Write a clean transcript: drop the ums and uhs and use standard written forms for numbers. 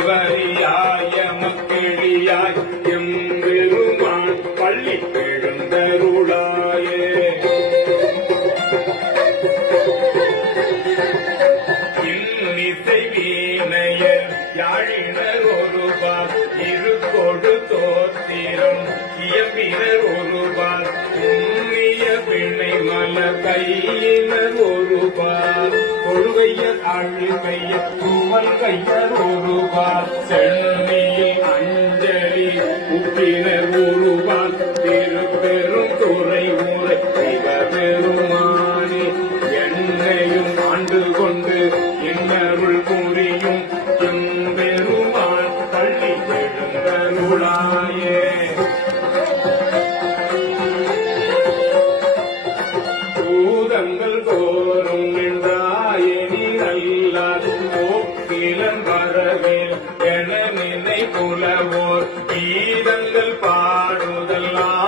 வரியாய மக்களியாய் எம்பெருமான் பள்ளி எழுந்தருளாயே இன்னிசை வீணையர் யாழினர் ஒருபால் இருக்கொடு தோத்திரம் இயம்பினர் ஒருபால் உண்ணிய பிணை மல கையினர் ஒருபால் கொள்கையர் ஆழ்கையர் தூவல் கையர் ஒருபால் சென்னியில் அஞ்சலி உப்பினர் ஒருபால் திருப்பெரும் துறை உரை சிவபெருமானே என்னையும் ஆண்டு கொண்டு இன்னருள் புரியும் எம்பெருமான் பள்ளி எழுந்தருளாயே பூதங்கள் தோறும் நின்றாயனி நல்லார் போக்கிலன் வரவேல் என நினை புலவோர் கீதங்கள்